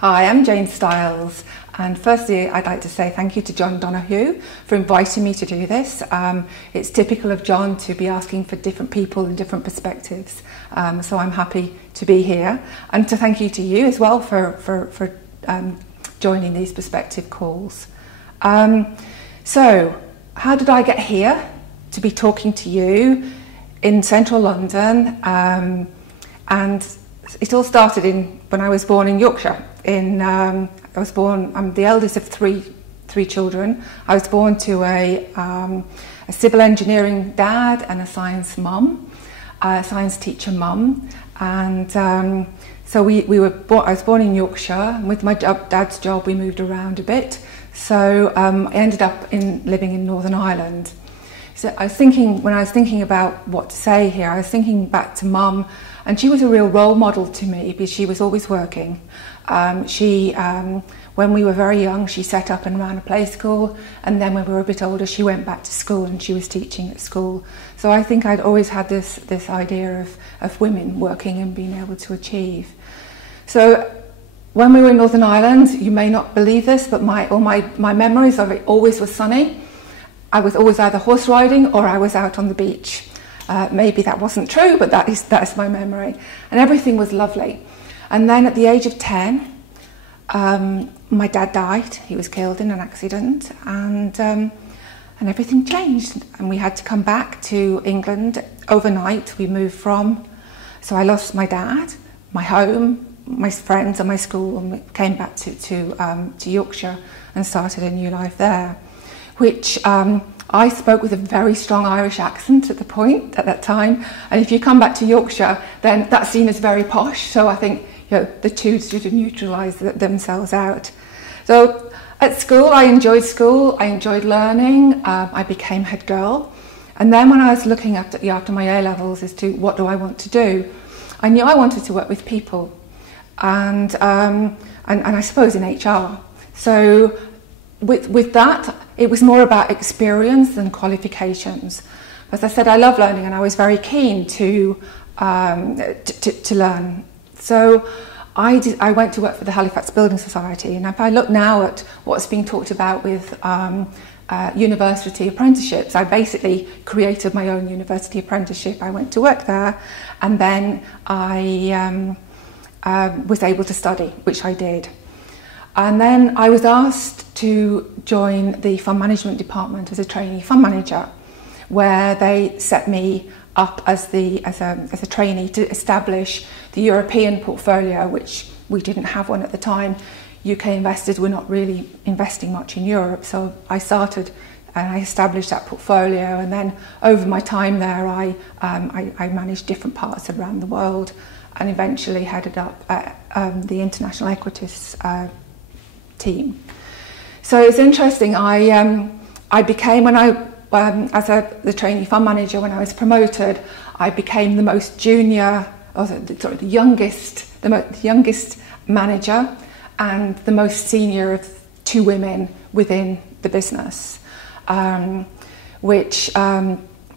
Hi, I'm Jayne Stiles, and firstly I'd like to say thank you to John Donoghue for inviting me to do this. It's typical of John to be asking for different people and different perspectives, so I'm happy to be here, and to thank you to you as well for joining these perspective calls. So how did I get here to be talking to you in central London? And it all started when I was born in Yorkshire. I'm the eldest of three children. I was born to a civil engineering dad and a science mum, a science teacher mum, and so I was born in Yorkshire. And with my dad's job, we moved around a bit. So I ended up living in Northern Ireland. So when I was thinking about what to say here, I was thinking back to Mum, and she was a real role model to me because she was always working. When we were very young, she set up and ran a play school, and then when we were a bit older, she went back to school and she was teaching at school. So I think I'd always had this idea of women working and being able to achieve. So when we were in Northern Ireland, you may not believe this, but my memories of it always was sunny. I was always either horse riding or I was out on the beach. Maybe that wasn't true, but that's my memory. And everything was lovely. And then at the age of 10, my dad died. He was killed in an accident, and everything changed. And we had to come back to England overnight. We moved so I lost my dad, my home, my friends and my school, and we came back to Yorkshire and started a new life there, which I spoke with a very strong Irish accent at that time. And if you come back to Yorkshire, then that's seen as very posh. So I think the two sort of neutralise themselves out. So at school, I enjoyed learning. I became head girl. And then when I was looking after my A-levels as to what do I want to do, I knew I wanted to work with people, and I suppose in HR. So with that, it was more about experience than qualifications. As I said, I love learning, and I was very keen to learn. So I went to work for the Halifax Building Society, and if I look now at what's being talked about with university apprenticeships, I basically created my own university apprenticeship. I went to work there, and then I was able to study, which I did. And then I was asked to join the fund management department as a trainee fund manager, where they set me up as a trainee to establish the European portfolio, which we didn't have one at the time. UK investors were not really investing much in Europe, so I started and I established that portfolio. And then over my time there, I managed different parts around the world, and eventually headed up the International Equities team. So it's interesting. I became, the trainee fund manager, when I was promoted, I became the most junior, or the youngest manager, and the most senior of two women within the business.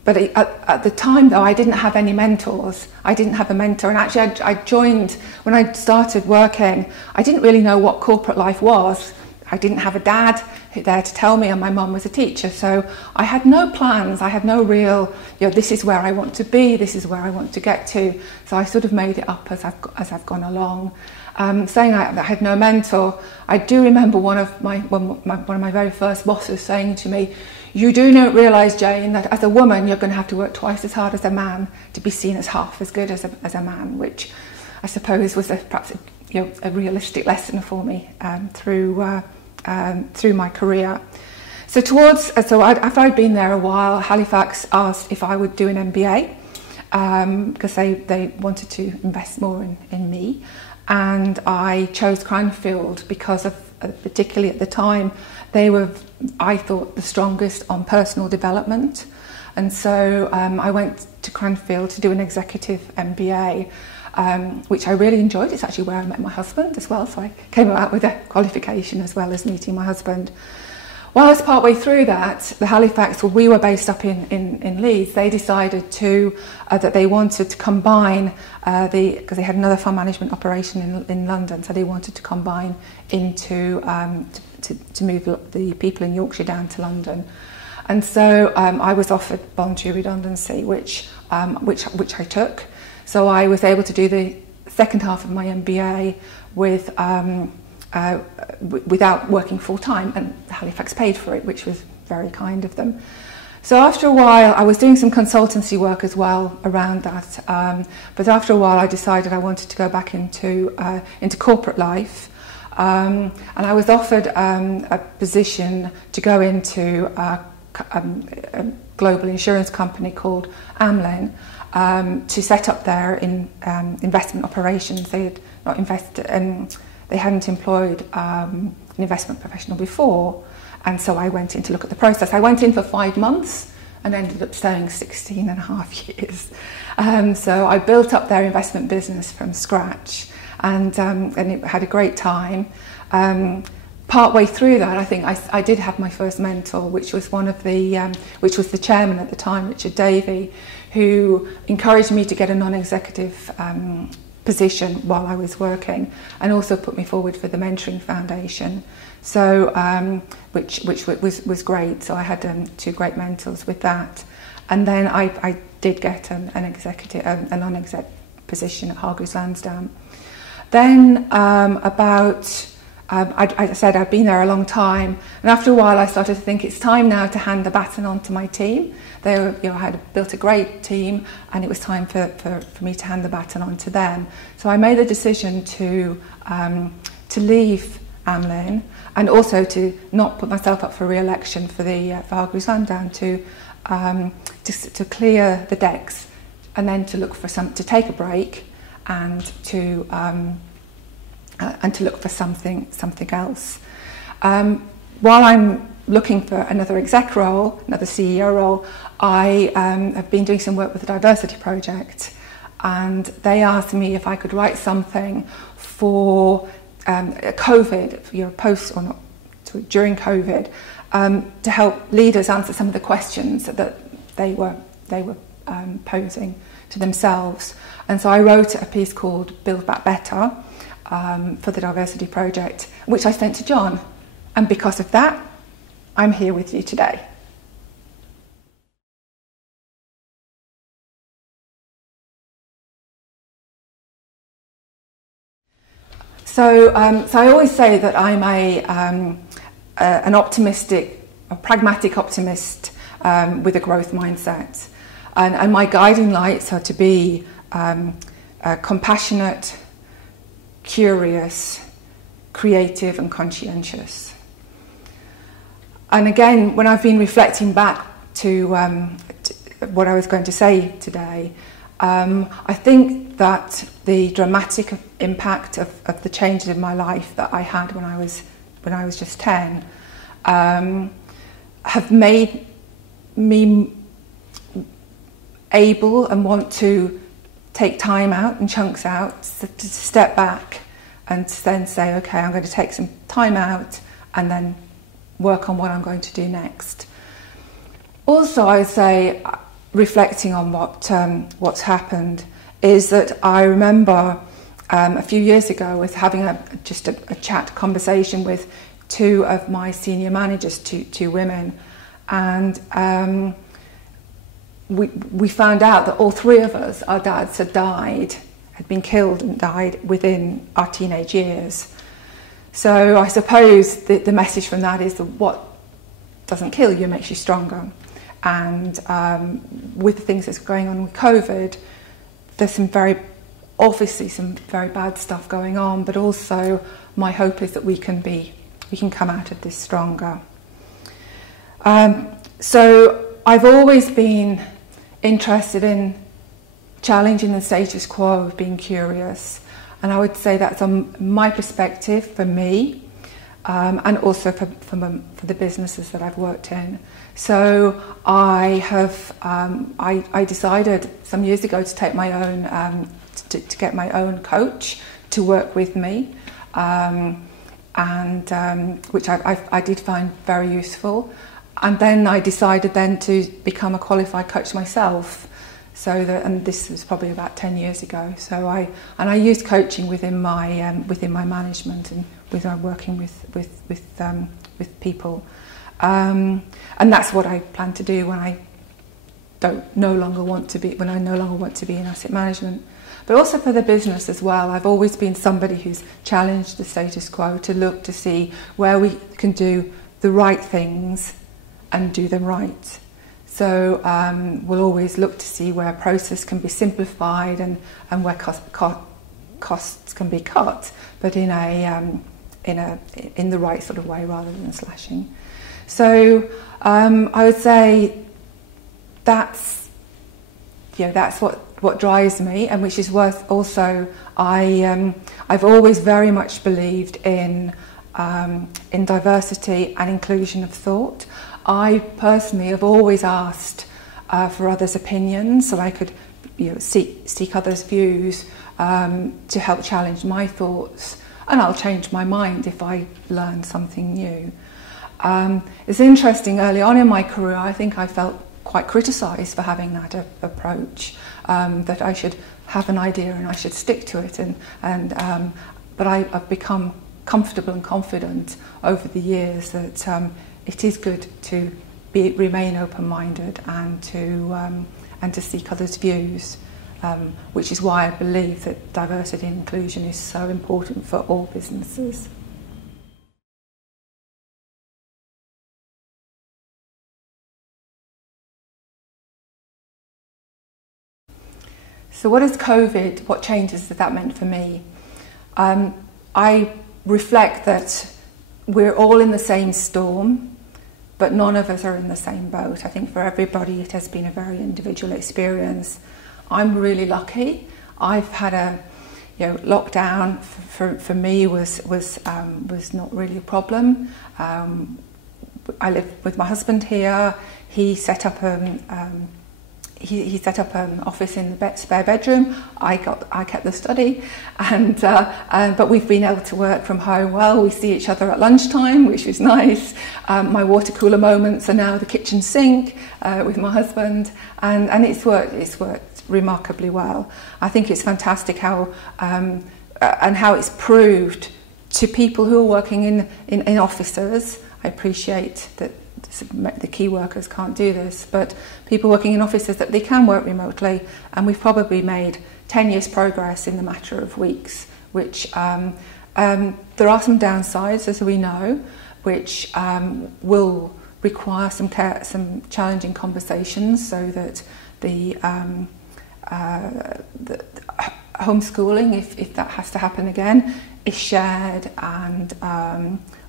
But at the time, though, I didn't have any mentors. I didn't have a mentor. And actually, I joined, when I started working, I didn't really know what corporate life was. I didn't have a dad there to tell me, and my mum was a teacher. So I had no plans. I had no real, this is where I want to be, this is where I want to get to. So I sort of made it up as I've gone along. Saying I had no mentor, I do remember one of my very first bosses saying to me, "You do not realise, Jayne, that as a woman you're going to have to work twice as hard as a man to be seen as half as good as a man," which I suppose was perhaps a realistic lesson for me through my career. So after I'd been there a while, Halifax asked if I would do an MBA because they wanted to invest more in me, and I chose Cranfield because of particularly at the time they were, I thought, the strongest on personal development. And so I went to Cranfield to do an Executive MBA, which I really enjoyed. It's actually where I met my husband as well, so I came out with a qualification as well as meeting my husband. While I was partway through that, the Halifax, well, we were based up in Leeds, they decided that they wanted to combine because they had another fund management operation in London, so they wanted to combine into to move the people in Yorkshire down to London. And so I was offered voluntary redundancy, which I took. So I was able to do the second half of my MBA without working full time, and Halifax paid for it, which was very kind of them. So after a while, I was doing some consultancy work as well around that. But after a while, I decided I wanted to go back into corporate life, and I was offered a position to go into a global insurance company called Amlin, to set up their investment operations. They had not invested, they hadn't employed an investment professional before, and so I went in to look at the process. I went in for 5 months and ended up staying 16 and a half years. So I built up their investment business from scratch, and it had a great time. Partway through that, I think I did have my first mentor, which was which was the chairman at the time, Richard Davey, who encouraged me to get a non-executive position while I was working, and also put me forward for the mentoring foundation. So, which was great. So I had 2 great mentors with that, and then I did get a non-exec position at Hargreaves Lansdown. Then I said I'd been there a long time, and after a while I started to think it's time now to hand the baton on to my team. I had built a great team, and it was time for me to hand the baton on to them. So I made the decision to leave Amlin, and also to not put myself up for re-election for Hargreaves Lansdown, to clear the decks, and then to look to take a break, and to look for something else. While I'm looking for another exec role, another CEO role, I have been doing some work with the Diversity Project, and they asked me if I could write something for COVID, during COVID, to help leaders answer some of the questions that they were posing to themselves. And so I wrote a piece called Build Back Better for the Diversity Project, which I sent to John. And because of that, I'm here with you today. So I always say that I'm an optimistic, a pragmatic optimist with a growth mindset. And my guiding lights are to be compassionate, curious, creative and conscientious. And again, when I've been reflecting back to what I was going to say today, I think that the dramatic impact of the changes in my life that I had when I was just 10 have made me able and want to take time out and chunks out to step back and then say, okay, I'm going to take some time out and then work on what I'm going to do next. Also, I say, reflecting on what's happened, is that I remember a few years ago with having a chat conversation with 2 of my senior managers, two women, and we found out that all 3 of us, our dads had been killed and died within our teenage years. So I suppose the message from that is that what doesn't kill you makes you stronger. And with the things that's going on with COVID, there's some very bad stuff going on, but also my hope is that we can come out of this stronger. So I've always been interested in challenging the status quo, of being curious, and I would say that's on my perspective for me, and also for the businesses that I've worked in. So I decided some years ago to take my own to get my own coach to work with me, and and which I did find very useful. And then I decided then to become a qualified coach myself. So that, and this was probably about 10 years ago. So I used coaching within my management and with working with people, and that's what I plan to do when I no longer want to be in asset management. But also for the business as well. I've always been somebody who's challenged the status quo to look to see where we can do the right things and do them right. So we'll always look to see where process can be simplified and where costs can be cut, but in the right sort of way rather than slashing. So I would say that's what drives me, and which is worth also. I've always very much believed in diversity and inclusion of thought. I personally have always asked for others' opinions, so I could seek others' views to help challenge my thoughts, and I'll change my mind if I learn something new. It's interesting, early on in my career, I think I felt quite criticised for having that approach, that I should have an idea and I should stick to it, but I've become comfortable and confident over the years that it is good to remain open-minded and to seek others' views, which is why I believe that diversity and inclusion is so important for all businesses. So what changes has that meant for me? I reflect that we're all in the same storm, but none of us are in the same boat. I think for everybody it has been a very individual experience. I'm really lucky. I've had lockdown for me was not really a problem. I live with my husband here. He set up he set up an office in the spare bedroom. I kept the study, but we've been able to work from home well. We see each other at lunchtime, which is nice. My water cooler moments are now the kitchen sink with my husband, and it's worked remarkably well. I think it's fantastic how it's proved to people who are working in offices. I appreciate that the key workers can't do this, but people working in offices, that they can work remotely, and we've probably made 10 years progress in the matter of weeks, which there are some downsides, as we know, which will require some challenging conversations, so that the homeschooling, if that has to happen again, is shared, and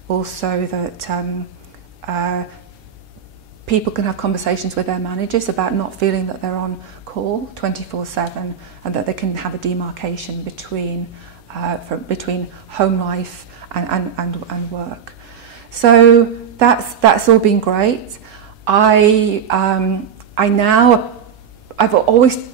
also that people can have conversations with their managers about not feeling that they're on call 24/7, and that they can have a demarcation between home life and work. So that's all been great. I've always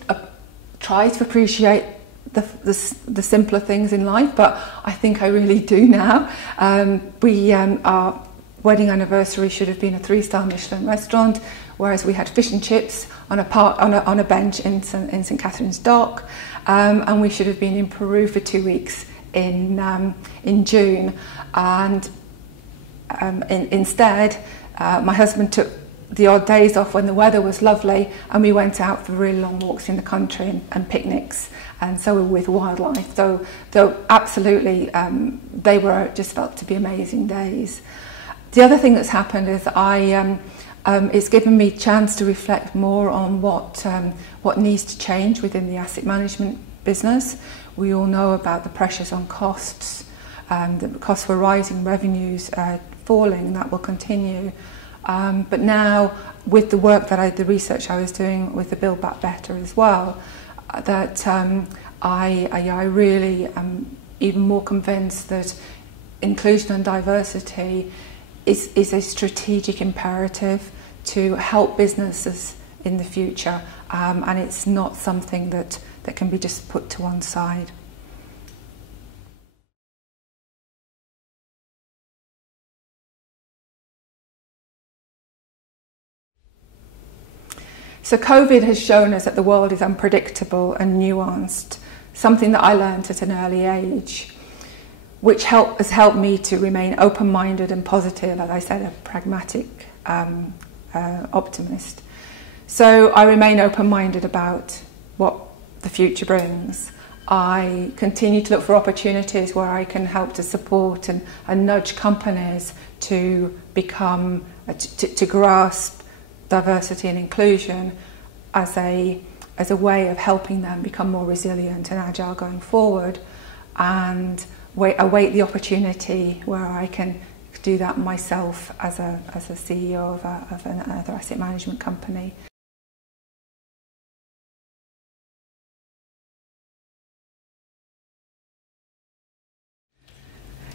tried to appreciate the simpler things in life, but I think I really do now. Our wedding anniversary should have been a 3-star Michelin restaurant, whereas we had fish and chips on a bench in St Catherine's Dock, and we should have been in Peru for 2 weeks in June, and instead my husband took the odd days off when the weather was lovely, and we went out for really long walks in the country and picnics, and so with wildlife. So absolutely, they were just felt to be amazing days. The other thing that's happened is it's given me a chance to reflect more on what needs to change within the asset management business. We all know about the pressures on costs, the costs were rising, revenues falling, and that will continue. But now, with the work the research I was doing with the Build Back Better as well, that I really am even more convinced that inclusion and diversity is a strategic imperative to help businesses in the future, and it's not something that can be just put to one side. So COVID has shown us that the world is unpredictable and nuanced, something that I learned at an early age, which has helped me to remain open-minded and positive, as I said, a pragmatic optimist. So I remain open-minded about what the future brings. I continue to look for opportunities where I can help to support and nudge companies to become, to grasp diversity and inclusion as a way of helping them become more resilient and agile going forward, and await the opportunity where I can do that myself as a CEO of another asset management company.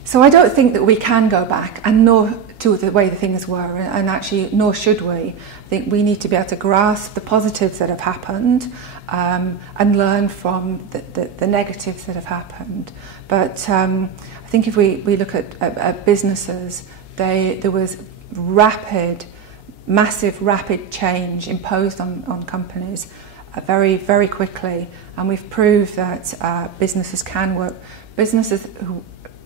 So I don't think that we can go back, and nor to the way the things were, and actually nor should we. I think we need to be able to grasp the positives that have happened and learn from the negatives that have happened. But I think if we look at businesses, there was massive rapid change imposed on companies very, very quickly, and we've proved that businesses can work. Businesses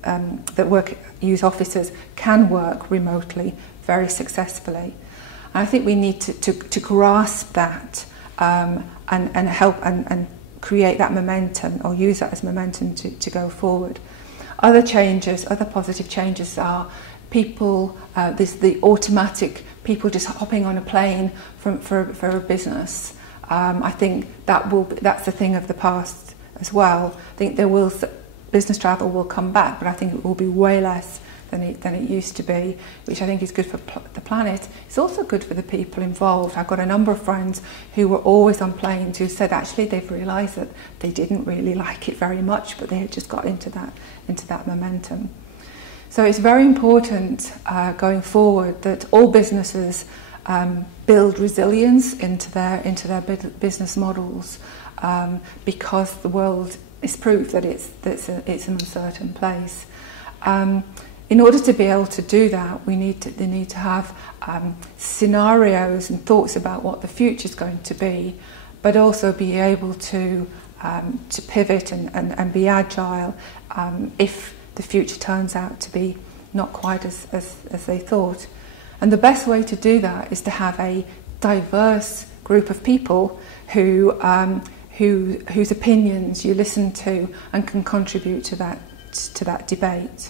that use offices can work remotely very successfully. And I think we need to grasp that and help and create that momentum, or use that as momentum to go forward. Other changes, other positive changes are people, the automatic people just hopping on a plane for a business. I think that's a thing of the past as well. I think business travel will come back, but I think it will be way less than it used to be, which I think is good for the planet. It's also good for the people involved. I've got a number of friends who were always on planes who said actually they've realised that they didn't really like it very much, but they had just got into that momentum. So it's very important going forward that all businesses build resilience into their business models, because the world is proof that it's an uncertain place. In order to be able to do that, they need to have scenarios and thoughts about what the future is going to be, but also be able to pivot and be agile if the future turns out to be not quite as they thought. And the best way to do that is to have a diverse group of people whose opinions you listen to and can contribute to that debate.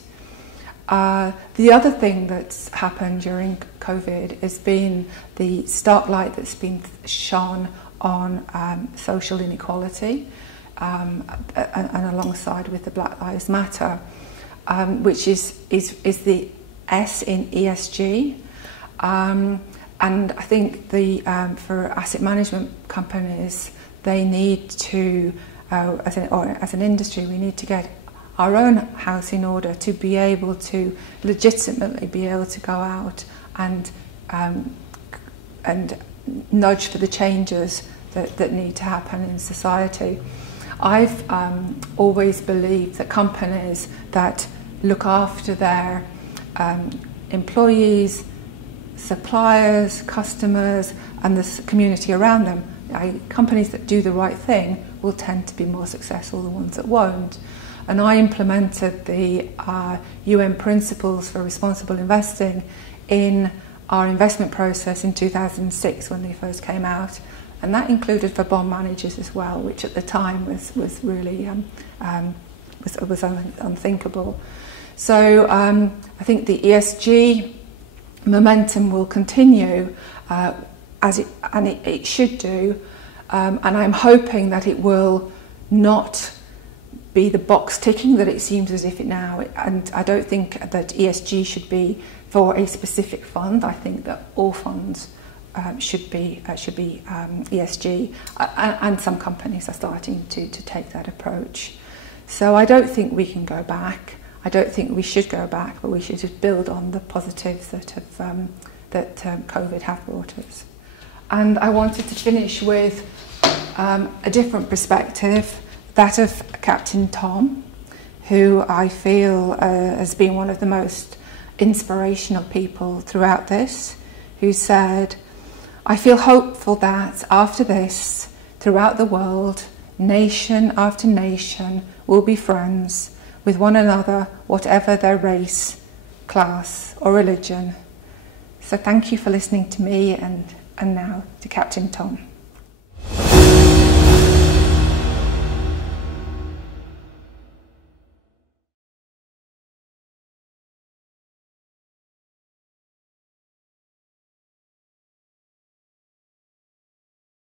The other thing that's happened during COVID has been the stark light that's been shone on social inequality, and alongside with the Black Lives Matter, which is the S in ESG. And I think for asset management companies, they need to, as an industry, we need to get our own house in order to be able to legitimately be able to go out and nudge for the changes that need to happen in society. I've always believed that companies that look after their employees, suppliers, customers, and the community around them, companies that do the right thing will tend to be more successful than ones that won't. And I implemented the UN Principles for Responsible Investing in our investment process in 2006 when they first came out, and that included for bond managers as well, which at the time was really was unthinkable. So I think the ESG momentum will continue and it should do, and I'm hoping that it will not be the box ticking that it seems as if it now, and I don't think that ESG should be for a specific fund. I think that all funds should be ESG, and some companies are starting to take that approach. So I don't think we can go back. I don't think we should go back, but we should just build on the positives that COVID have brought us. And I wanted to finish with a different perspective, that of Captain Tom, who I feel has been one of the most inspirational people throughout this, who said, I feel hopeful that after this, throughout the world, nation after nation will be friends with one another, whatever their race, class or religion. So thank you for listening to me, and now to Captain Tom.